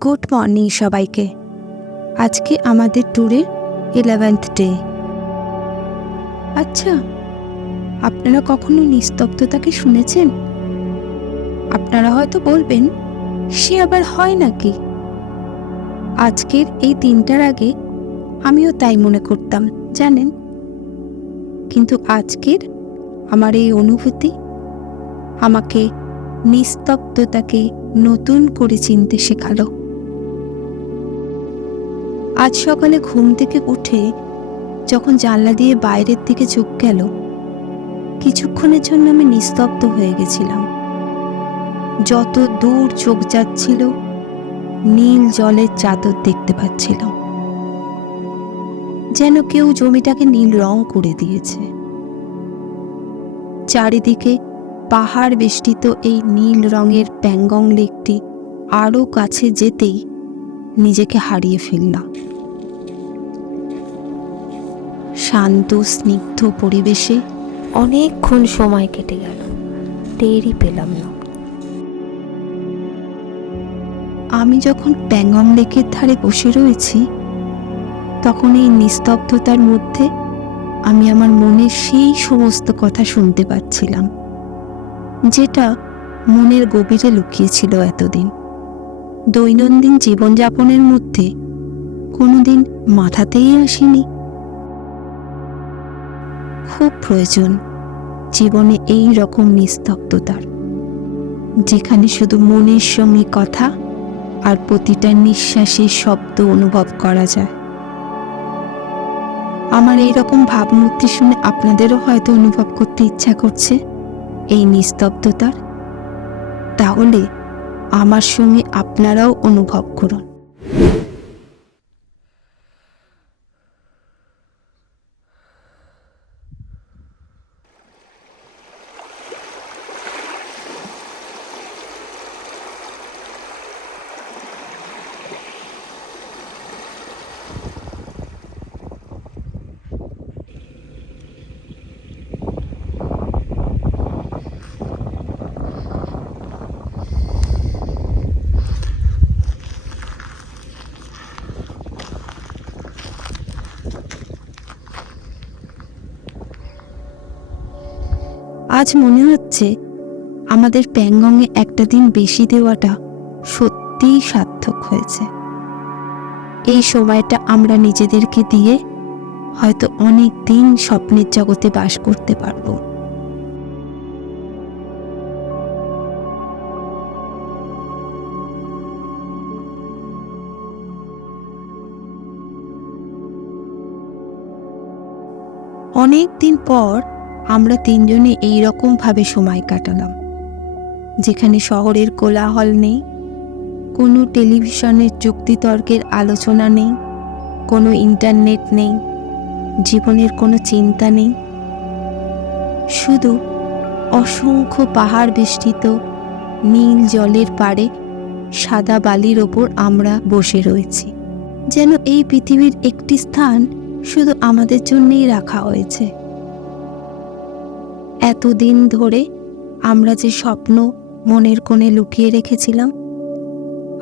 Good morning সবাইকে। আজকে আমাদের ট্যুরের 11th ডে। আচ্ছা, আপনারা কখনো নিস্তব্ধতাকে শুনেছেন? আপনারা হয়তো বলবেন, সে আবার হয় নাকি? আজকের এই দিনটার আগে আমিও তাই মনে করতাম, জানেন। কিন্তু আজকের আমার এই অনুভূতি আমাকে নিস্তব্ধতাকে নতুন করে চিনতে শেখালো। আজ সকালে ঘুম থেকে উঠে যখন জানলা দিয়ে বাইরের দিকে চোখ গেল, কিছুক্ষণের জন্য আমি নিস্তব্ধ হয়ে গেছিলাম। যত দূর চোখ যাচ্ছিল, নীল জলের চাদর দেখতে পাচ্ছিলাম, যেন কেউ জমিটাকে নীল রং করে দিয়েছে। চারিদিকে পাহাড় বেষ্টিত এই নীল রঙের প্যাংগং লেকটি আরও কাছে যেতেই নিজেকে হারিয়ে ফেললাম। শান্ত স্নিগ্ধ পরিবেশে অনেকক্ষণ সময় কেটে গেল, টেরই পেলাম না। আমি যখন প্যাংগং লেকের ধারে বসে রয়েছি, তখন এই নিস্তব্ধতার মধ্যে আমি আমার মনের সেই সমস্ত কথা শুনতে পাচ্ছিলাম, যেটা মনের গভীরে লুকিয়েছিল এতদিন। দৈনন্দিন জীবনযাপনের মধ্যে কোনোদিন মাথাতেই আসেনি। খুব প্রয়োজন জীবনে এই রকম নিস্তব্ধতার, যেখানে শুধু মনের সঙ্গে কথা আর প্রতিটা নিঃশ্বাসের শব্দ অনুভব করা যায়। আমার এই রকম ভাবমূর্তি শুনে আপনাদেরও হয়তো অনুভব করতে ইচ্ছা করছে এই নিস্তব্ধতার। তাহলে আমার সঙ্গে আপনারাও অনুভব করুন। আজ মনে হচ্ছে আমাদের প্যাংগংয়ে একটা দিন বেশি দেওয়াটা সত্যিই সার্থক হয়েছে। এই সময়টা আমরা নিজেদেরকে দিয়ে হয়তো অনেক দিন স্বপ্নের জগতে বাস করতে পারবো। অনেক দিন পর আমরা তিনজনে এইরকম ভাবে সময় কাটালাম, যেখানে শহরের কোলাহল নেই, কোনো টেলিভিশনের যুক্তিতর্কের আলোচনা নেই, কোনো ইন্টারনেট নেই, জীবনের কোনো চিন্তা নেই। শুধু অসংখ্য পাহাড় বেষ্টিত নীল জলের পাড়ে সাদা বালির ওপর আমরা বসে রয়েছি, যেন এই পৃথিবীর একটি স্থান শুধু আমাদের জন্যই রাখা হয়েছে। এতদিন ধরে আমরা যে স্বপ্ন মনের কোণে লুকিয়ে রেখেছিলাম,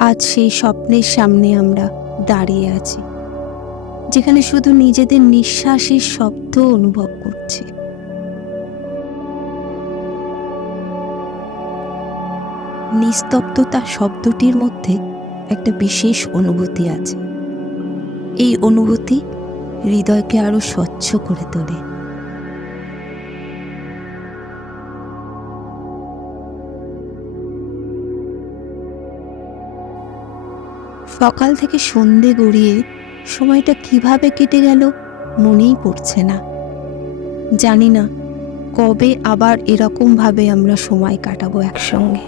আজ সেই স্বপ্নের সামনে আমরা দাঁড়িয়ে আছি, যেখানে শুধু নিজেদের নিঃশ্বাসের শব্দ অনুভব করছি। নিস্তব্ধতা শব্দটির মধ্যে একটা বিশেষ অনুভূতি আছে। এই অনুভূতি হৃদয়কে আরো স্বচ্ছ করে তোলে। সকাল থেকে সন্ধে গড়িয়ে সময়টা কিভাবে কেটে গেল মনেই পড়ছে না। জানি না কবে আবার এরকম ভাবে আমরা সময় কাটাবো একসঙ্গে।